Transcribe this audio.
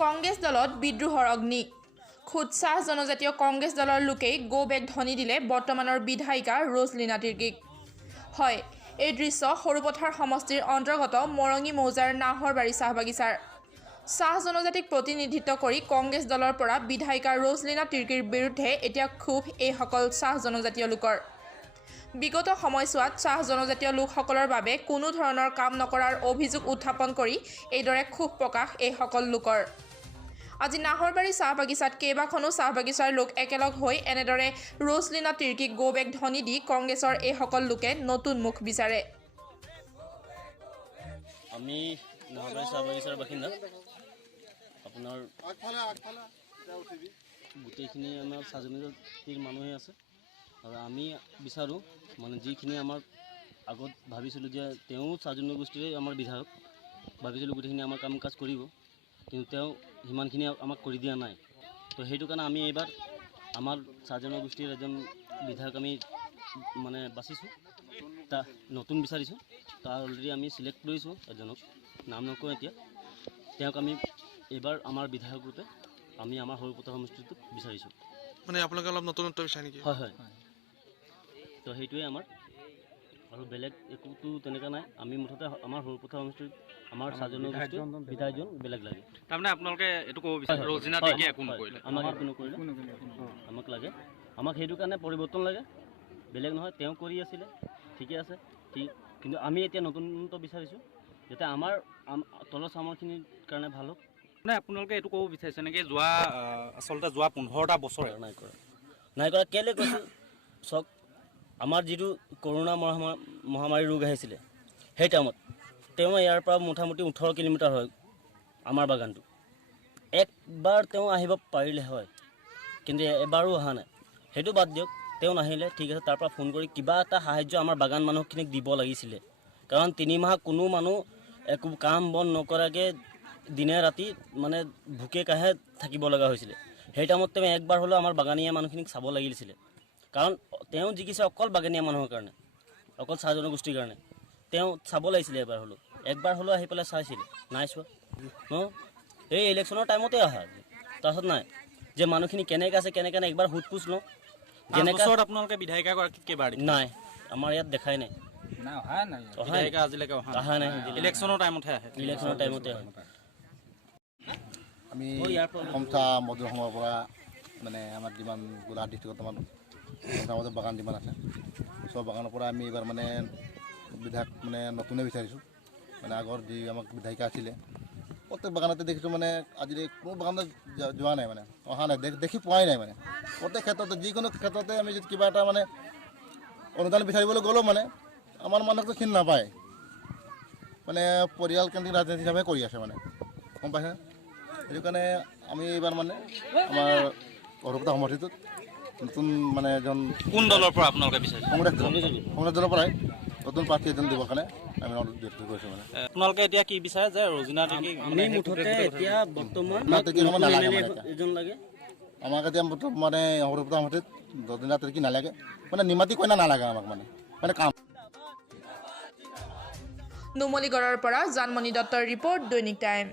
কংগ্ৰেছ দলত বিদ্ৰোহৰ অগ্নি খুদ চাহ জনজাতীয় কংগ্ৰেছ দলৰ লোকেই গো বেক ধ্বনি দিলে বৰ্তমানৰ বিধায়িকা ৰজলিনা তিৰ্কীক। হয়, এই দৃশ্য সৰুপথাৰ সমষ্টিৰ অন্তৰ্গত মৰঙী মৌজাৰ নাহৰবাৰী চাহ বাগিচাৰ। চাহ জনজাতিক প্ৰতিনিধিত্ব কৰি কংগ্ৰেছ দলৰ পৰা বিধায়িকা ৰজলিনা তিৰ্কীৰ বিৰুদ্ধে এতিয়া ক্ষোভ এইসকল চাহ জনজাতীয় লোকৰ। বিগত সময়ছোৱাত চাহ জনজাতীয় লোকসকলৰ বাবে কোনো ধৰণৰ কাম নকৰাৰ অভিযোগ উত্থাপন কৰি এইদৰে ক্ষোভ প্ৰকাশ এইসকল লোকৰ। আজি নাহৰবাৰী চাহ বাগিচাত কেইবাখনো চাহ বাগিচাৰ লোক একেলগ হৈ এনেদৰে ৰজলিনা তিৰ্কীক গো বেক ধ্বনি দি কংগ্ৰেছৰ এইসকল লোকে নতুন মুখ বিচাৰে। আমি নাহৰবাৰী চাহ বাগিচাৰ বাসিন্দা। আপোনাৰ গোটেইখিনি আমাৰ চাহ জনজাতিৰ মানুহে আছে আৰু আমি বিচাৰোঁ মানে যিখিনি আমাৰ আগত ভাবিছিলোঁ যে তেওঁ চাহ জনগোষ্ঠীৰে আমাৰ বিধায়ক, ভাবিছিলোঁ গোটেইখিনি আমাৰ কাম কাজ কৰিব, কিন্তু তেওঁ সিমানখিনি আমাক কৰি দিয়া নাই। তো সেইটো কাৰণে আমি এইবাৰ আমাৰ চাহ জনগোষ্ঠীৰ এজন বিধায়ক আমি মানে বাচিছোঁ, তা নতুন বিচাৰিছোঁ। তাৰ অলৰেডি আমি চিলেক্ট কৰিছোঁ এজনক, নাম নকওঁ এতিয়া। তেওঁক আমি এইবাৰ আমাৰ বিধায়ক ৰূপে আমি আমাৰ সৰুপথাৰ সমষ্টিটোক বিচাৰিছোঁ। মানে আপোনালোকে অলপ নতুনত্ব বিচাৰে নেকি? হয় হয়, তো সেইটোৱে আমাৰ, আৰু বেলেগ একোতো তেনেকুৱা নাই। আমি মুঠতে আমাৰ সৰুপথাৰ সমষ্টিত আমাৰ চাহ জনগোষ্ঠীৰ বিধায়কজন বেলেগ লাগে। তাৰমানে আপোনালোকে এইটো ক'ব বিচাৰে ৰজলিনা তিৰ্কীয়ে একো নকৰিলে, আমাক একো নকৰিলে, আমাক লাগে, আমাক সেইটো কাৰণে পৰিৱৰ্তন লাগে, বেলেগ নহয়। তেওঁ কৰি আছিলে ঠিকে আছে, ঠিক, কিন্তু আমি এতিয়া নতুনত্ব বিচাৰিছোঁ যাতে আমাৰ তলৰ চামৰখিনিৰ কাৰণে ভাল হওক। মানে আপোনালোকে এইটো ক'ব বিচাৰিছে নেকি আচলতে যোৱা 15টা বছৰে নাই কৰা কেলৈ কৈছোঁ চাওক, আমাৰ যিটো কৰোণা মহামাৰী ৰোগ আহিছিলে সেই টাইমত তেওঁ ইয়াৰ পৰা মোটামুটি 18 কিলোমিটাৰ হয় আমাৰ বাগানটো। একবাৰ তেওঁ আহিব পাৰিলে হয়, কিন্তু এবাৰো অহা নাই। সেইটো বাদ দিয়ক, তেওঁ নাহিলে ঠিক আছে, তাৰ পৰা ফোন কৰি কিবা এটা সাহাৰ্য আমাৰ বাগান মানুহখিনিক দিব লাগিছিলে। কাৰণ 3 মাহ কোনো মানুহ একো কাম বন নকৰাকৈ দিনে ৰাতি মানে ভোকে কাহে থাকিব লগা হৈছিলে। সেই টাইমত তেওঁ একবাৰ হ'লেও আমাৰ বাগানীয়া মানুহখিনিক চাব লাগিছিলে। কাৰণ তেওঁ জিকিছে অকল বাগানীয়া মানুহৰ কাৰণে, অকল চাহ জনগোষ্ঠীৰ কাৰণে। তেওঁ চাব লাগিছিলে এবাৰ হ'লেও, একবাৰ হ'লেও আহি পেলাই চাইছিলে, নাই চোৱা ন। এই ইলেকশ্যনৰ টাইমতে অহা, তাৰপাছত নাই যে মানুহখিনি কেনেকৈ আছে কেনেকৈ নাই একবাৰ সোধ পোছ লওঁ। যেনেকৈ আপোনালোকে বিধায়িকাগৰাকীক কেইবাৰ নাই, আমাৰ ইয়াত দেখাই নাই, বিধায়িকা আজিলৈকে অহা নাই। ইলেকশ্যনৰ টাইমতহে আহে, ইলেকশ্যনৰ টাইমতে আহে। আমি অসম চাহ মজদুৰ সংঘৰ পৰা মানে আমাৰ যিমান গোলাঘাট ডিষ্ট্ৰিক্টত আমাৰ মাজত বাগান যিমান আছে চব বাগানৰ পৰা আমি এইবাৰ মানে বিধায়ক মানে নতুনে বিচাৰিছোঁ। মানে আগৰ যি আমাক বিধায়িকা আছিলে প্ৰত্যেক বাগানতে দেখিছোঁ, মানে আজিলৈ কোনো বাগানত যোৱা নাই, মানে অহা নাই, দেখি পোৱাই নাই। মানে প্ৰত্যেক ক্ষেত্ৰতে যিকোনো ক্ষেত্ৰতে আমি যদি কিবা এটা মানে অনুদান বিচাৰিবলৈ গ'লেও মানে আমাৰ মানুহকতো চিনি নাপায়, মানে পৰিয়ালকেন্দ্ৰিক ৰাজনীতি হিচাপে কৰি আছে, মানে গম পাইছে। সেইটো কাৰণে আমি এইবাৰ মানে আমাৰ সৰুপথাৰ সমষ্টিটোত নতুন মানে এজন কোন দলৰ পৰা আপোনালোকে বিচাৰিছে? কংগ্ৰেছ দলৰ পৰাই নতুন প্ৰাৰ্থী এজন দিবৰ কাৰণে আমি অনুৰোধ কৰিছোঁ। মানে আপোনালোকে এতিয়া কি বিচাৰে যে ৰজলিনা তিৰ্কীক আমি মুঠতে এতিয়া বৰ্তমান এজন লাগে, আমাক এতিয়া মানে সৰুপথাৰ সমষ্টিত ৰজলিনা তিৰ্কী নালাগে, মানে নিমাতী কইনা নালাগে আমাক, মানে কাম। নুমলীগড়ৰ পৰা জানমণি দত্তৰ ৰিপৰ্ট, দৈনিক টাইম।